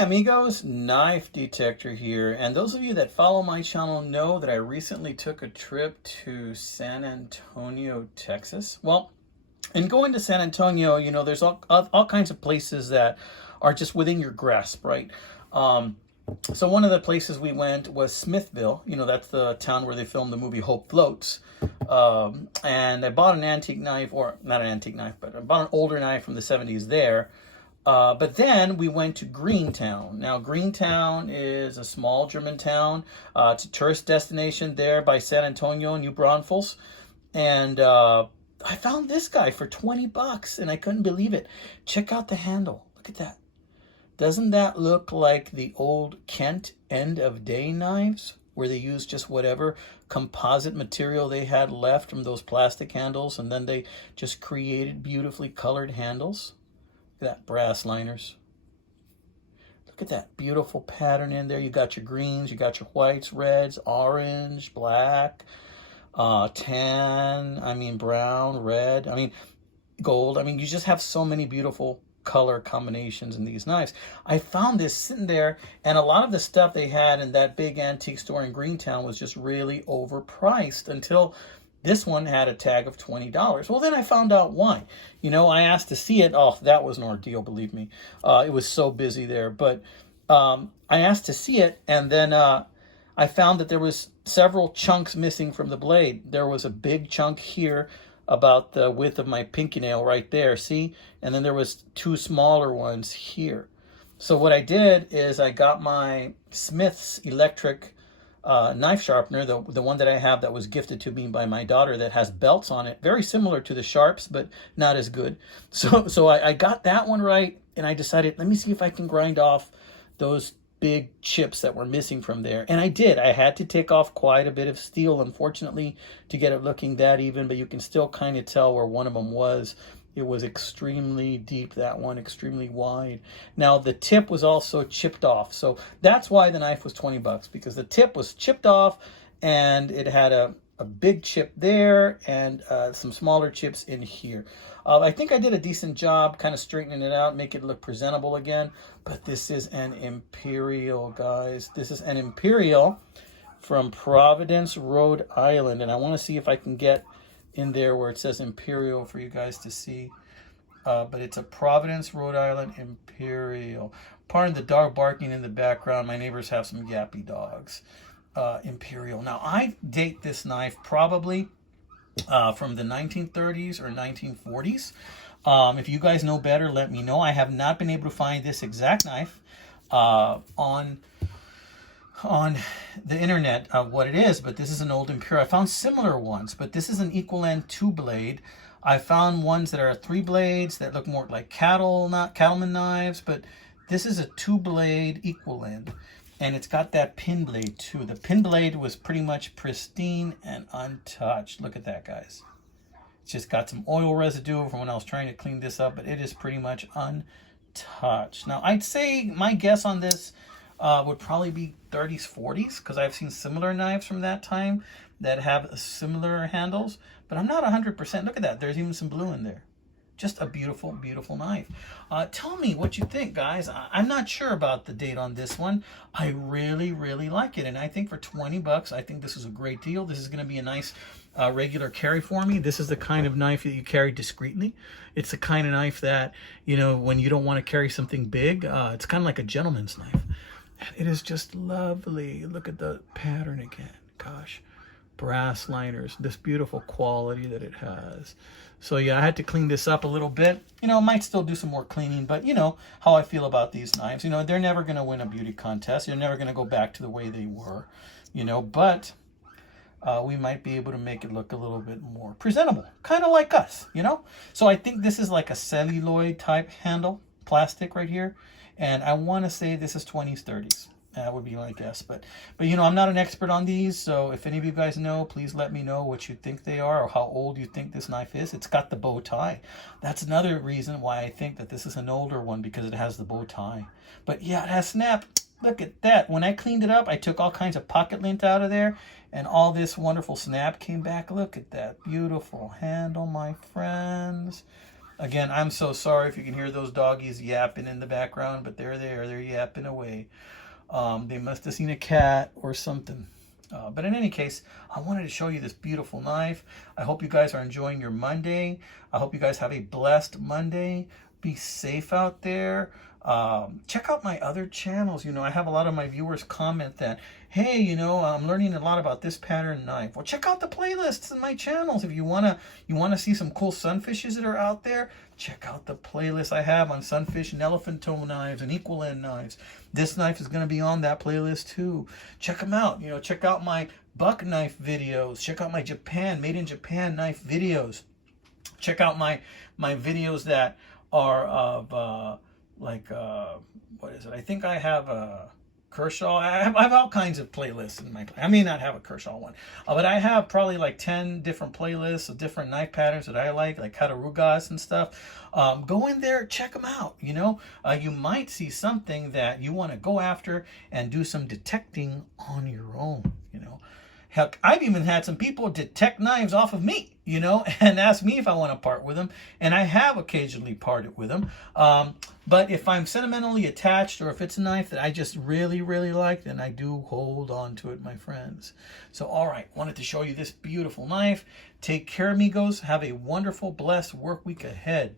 amigos, Knife Detector here, and those of you that follow my channel know that I recently took a trip to San Antonio, Texas. Well, in going to San Antonio, you know, there's all kinds of places that are just within your grasp, right? So one of the places we went was Smithville. You know, that's the town where they filmed the movie Hope Floats. And I bought an antique knife, or not an antique knife, but I bought an older knife from the 70s there. But then we went to Greentown. Now, Greentown is a small German town. It's a tourist destination there by San Antonio, New Braunfels. And I found this guy for 20 bucks, and I couldn't believe it. Check out the handle. Look at that. Doesn't that look like the old Kent end of day knives, where they used just whatever composite material they had left from those plastic handles, and then they just created beautifully colored handles? Look at that, brass liners. Look at that beautiful pattern in there. You got your greens, you got your whites, reds, orange, black, tan, brown, red, gold. You just have so many beautiful color combinations in these knives. I found this sitting there, and a lot of the stuff they had in that big antique store in Greentown was just really overpriced until this one had a tag of $20. Well, then I found out why. You know, I asked to see it. Oh, that was an ordeal, believe me. It was so busy there. But I asked to see it, and then I found that there was several chunks missing from the blade. There was a big chunk here, about the width of my pinky nail right there, see? And then there was two smaller ones here. So what I did is I got my Smith's electric knife sharpener, the one that I have that was gifted to me by my daughter, that has belts on it, very similar to the Sharps, but not as good. So I got that one right, and I decided, let me see if I can grind off those big chips that were missing from there. And I did. I had to take off quite a bit of steel, unfortunately, to get it looking that even, but you can still kind of tell where one of them was. It was extremely deep, that one, extremely wide. Now, the tip was also chipped off. So that's why the knife was 20 bucks, because the tip was chipped off, and it had a big chip there and some smaller chips in here. I think I did a decent job kind of straightening it out, make it look presentable again. But this is an Imperial, guys. This is an Imperial from Providence, Rhode Island. And I want to see if I can get in there where it says Imperial for you guys to see. But it's a Providence, Rhode Island Imperial. Pardon the dog barking in the background. My neighbors have some yappy dogs. Imperial. Now, I date this knife probably from the 1930s or 1940s. If you guys know better, let me know. I have not been able to find this exact knife on the internet what it is, but this is an old Imperial. I found similar ones, but this is an equal end 2-blade. I found ones that are 3 blades that look more like cattleman knives, but this is a 2-blade equal end. And it's got that pin blade too. The pin blade was pretty much pristine and untouched. Look at that, guys. It's just got some oil residue from when I was trying to clean this up, but it is pretty much untouched. Now, I'd say my guess on this would probably be 30s, 40s, because I've seen similar knives from that time that have similar handles, but I'm not 100%. Look at that. There's even some blue in there. Just a beautiful, beautiful knife. Tell me what you think, guys. I'm not sure about the date on this one. I really, really like it. And I think for 20 bucks, I think this is a great deal. This is going to be a nice regular carry for me. This is the kind of knife that you carry discreetly. It's the kind of knife that, you know, when you don't want to carry something big, it's kind of like a gentleman's knife. And it is just lovely. Look at the pattern again. Gosh. Brass liners, this beautiful quality that it has. So yeah, I had to clean this up a little bit. You know, I might still do some more cleaning, but you know how I feel about these knives. You know, they're never going to win a beauty contest. They're never going to go back to the way they were, you know, but we might be able to make it look a little bit more presentable, kind of like us, you know. So I think this is like a celluloid type handle, plastic right here. And I want to say this is 20s, 30s. That would be my guess, but you know, I'm not an expert on these, so if any of you guys know, please let me know what you think they are or how old you think this knife is. It's got the bow tie. That's another reason why I think that this is an older one, because it has the bow tie. But yeah, it has snap. Look at that. When I cleaned it up, I took all kinds of pocket lint out of there, and all this wonderful snap came back. Look at that beautiful handle, my friends. Again, I'm so sorry if you can hear those doggies yapping in the background, but they're there. They're yapping away. They must have seen a cat or something. But in any case, I wanted to show you this beautiful knife. I hope you guys are enjoying your Monday. I hope you guys have a blessed Monday. Be safe out there. Check out my other channels. You know, I have a lot of my viewers comment that, hey, you know, I'm learning a lot about this pattern knife. Well, check out the playlists in my channels. If you wanna see some cool sunfishes that are out there, check out the playlist I have on sunfish and elephant toe knives and equal end knives. This knife is going to be on that playlist too. Check them out. You know, check out my buck knife videos. Check out my made in Japan knife videos. Check out my videos that are of what is it? I think I have a Kershaw. I have all kinds of playlists in my. I may not have a Kershaw one, but I have probably like 10 different playlists of different knife patterns that I like Katarugas and stuff. Go in there, check them out. You know, you might see something that you want to go after and do some detecting on your own. You know. Heck, I've even had some people detect knives off of me, you know, and ask me if I want to part with them. And I have occasionally parted with them. But if I'm sentimentally attached or if it's a knife that I just really, really like, then I do hold on to it, my friends. So, all right, wanted to show you this beautiful knife. Take care, amigos. Have a wonderful, blessed work week ahead.